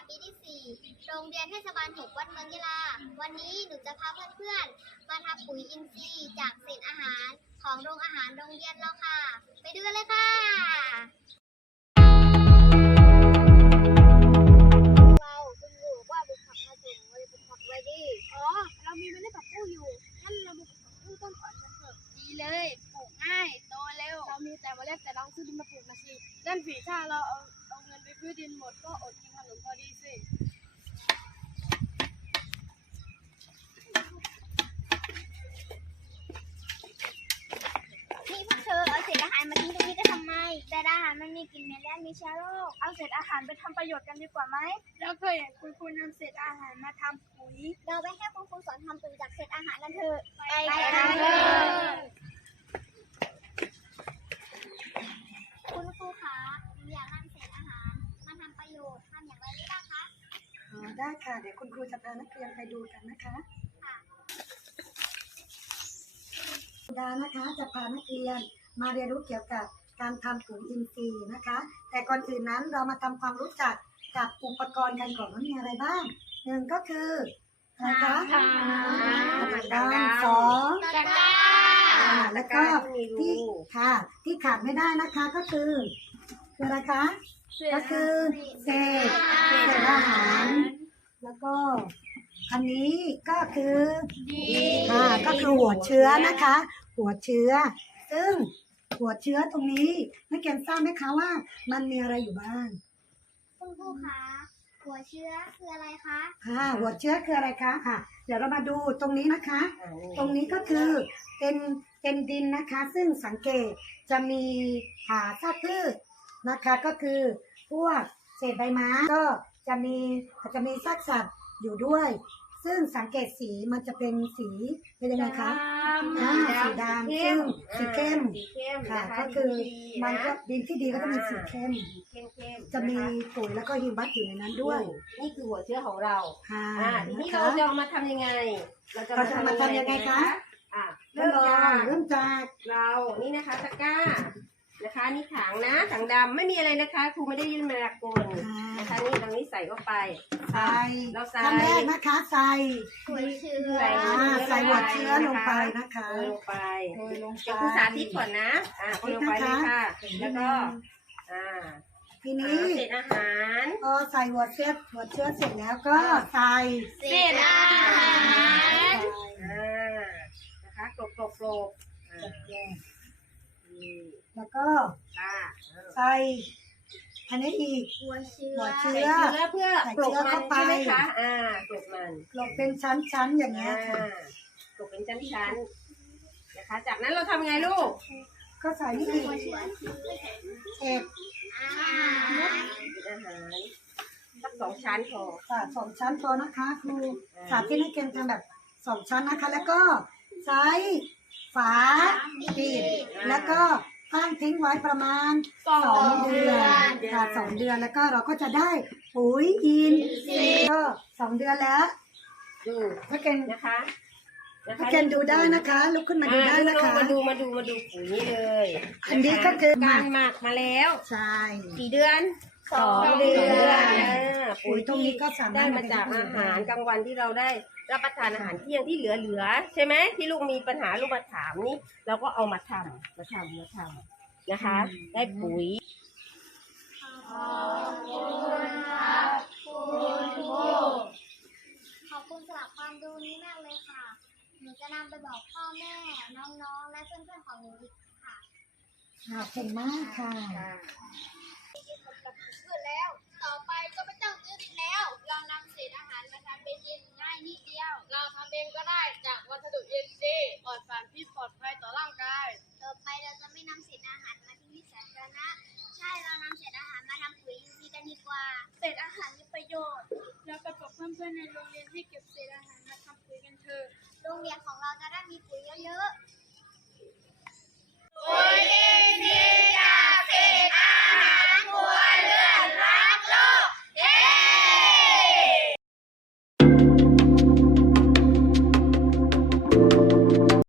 ยนเทศบาลหกวัดเมืองยะลา วันนี้หนูจะพาเพื่อนๆ มาทำปุ๋ยอินทรีย์จากเศษอาหารของโรงอาหารโรงเรียนเราค่ะ ไปดูกันเลยค่ะ เราคุณอยู่ว่าบุกผักมาส่งเลยบุกผักไว้ดิอ๋อ เรามีเมล็ดผักบุ้งอยู่งั้นเราบุกผักบุ้งต้นอ่อนกันเถอะดีเลย ปลูกง่าย โตเร็ว เรามีแต่เมล็ดแต่ลองซื้อดินมาปลูกมาสินั่นสิถ้าเราเอาเอาเงินไปซื้อดินหมดก็อดกินข นมพอดีสินี่พวกเธอเอาเศษอาหารมาทิ้งตรงนี้ก็ทำไมเศษอาหารมันมีกลิ่นเหม็นและมีเชื้อโรค เอาเศษอาหารไปทำประโยชน์กันดีกว่าไหมเราเคยเห็นคุณครูนำเศษอาหารมาทำปุ๋ย เราไปให้คุณครูสอนทำปุ๋ยจากเศษอาหารกันเถอะ ไปกันเถอะ คุณครูคะหนูอยากนำเศษอาหารมาทำประโยชน์ทำอย่างไรได้บ้างคะ อ๋อได้ ค่ะ เดี๋ยวคุณครูจะพานักเรียนไปดูกันนะคะค่ะดานะคะจะพานักเรียนมาเรียนรู้เกี่ยวกับการทำปุ๋ยอินทรีย์นะคะ แต่ก่อนอื่นนั้นเรามาทำความรู้จักกับอุปกรณ์กันก่อนว่ามีอะไรบ้างหนึ่งก็คืออะไรคะถังถังดำสองตะกร้าอ่าแล้วก็ที่ค่ะที่ขาดไม่ได้นะคะก็คือคืออะไรคะก็คือเศษเศษอาหาร แล้วก็อันนี้ก็คือค่ะก็คือหัวเชื้อนะคะ หัวเชื้อ ซึ่งหัวเชื้อตรงนี้นักเรียนทราบไหมคะว่า มันมีอะไรอยู่บ้างคุณครูคะหัวเชื้อคืออะไรคะค่ะหัวเชื้อคืออะไรคะค่ะเดี๋ยวเรามาดูตรงนี้นะคะ ตรงนี้ก็คือเป็นเป็นดินนะคะ ซึ่งสังเกตจะมีหาซากพืชนะคะ ก็คือพวกเศษใบไม้ก็ จะมีอาจจะมีซากสัตว์อยู่ด้วย ซึ่งสังเกตสีมันจะเป็นสีเป็นยังไงคะอ่าสีดำซึ่งสีเข้มสีเข้มค่ะนก็คือดีๆมันก็นะดินที่ดีก็จะมีสีเข้มสีเข้มเข้มจะมีปุ๋ยแล้วก็ฮิวมัสอยู่ในนั้นด้วย นี่คือหัวเชื้อของเราค่ะอ่าทีนี้นะคะเราจะเอามาทำยังไง เราจะเราจะมาทำยังไงคะอ่าเริ่เริ่มมจากจากเริ่มจากเรานี่นะคะตะกร้า นะคะนี่ถังนะถังดำไม่มีอะไรนะคะครูไม่ได้ยื่นมายากลนะคะนี่ตรงนี้ใส่เข้าไป ใส่เราใส่ ขั้นแรกนะคะใส่หัวเชื้อใส่อ่าใส่หัวเชื้อลงไปนะคะโรยลงไปโรยลงไป เดี๋ยวครูสาธิตก่อนนะอ่าโรยลงไปเลยค่ะแล้วก็อ่าทีอ่านี้ เศษอาหารพอใส่หัวเชื้อหัวเชื้อเสร็จแล้วก็ใส่เศษอาหาร อ่านะคะกรบกรบกรบอ่านี่ แล้วก็ค่ะใส่อันนี้อีก หัวเชื้อหัวเชื้ใส่อเชื้อเพื่อกลบมันใช่ไหมคะอ่ากลบมันกลบเป็นชั้นๆอย่างเงี้อ่ายค่ะกลบเป็นชั้นๆนะคะ จากนั้นเราทำไงลูก ก็ใส่นี่อีกหัวเชื้อเอ็ดอาหารเป็นอาหารสักสองชั้นพอ ค่ะสองชั้นพอนะคะครูสาธิตให้เกณฑ์ทำแบบสองชั้นนะคะ แล้วก็ใช้ ฝาปิดแล้วก็ตั้งทิ้งไว้ประมาณสองสองเดือนค่ะสองเดือนแล้วก็เราก็จะได้ปุ๋ยอินทรีย์ก็สองเดือนแล้ว ดูถ้าเกณฑ์นะคะนะคะถ้าเกณฑ์ดูได้นะคะ ลุกขึ้นมาดูได้นะคะมาดูมาดูมาดูปุ๋ยนี้เลย อันนี้ก็คือหมักากรหมักมาแล้ว ใช่กี่เดือน สองเดือนอ่าปุ๋ยตรงนี้ก็สามารถได้มาจากอาหารกลางวันที่เราได้รับประทานอาหารเที่ยงที่เหลือๆใช่ไหมที่ลูกมีปัญหาลูกมาถามนี่เราก็เอามาทำมาทำมาทำนะคะ ได้ปุ๋ย ขอบคุณสำหรับความรู้นี้มากเลยค่ะ หนูจะนำไปบอกพ่อแม่ น้องๆ และเพื่อนๆของหนูอีกค่ะค่ะเก่งมากค่ะ กินหมดกับเพื่อนแล้ว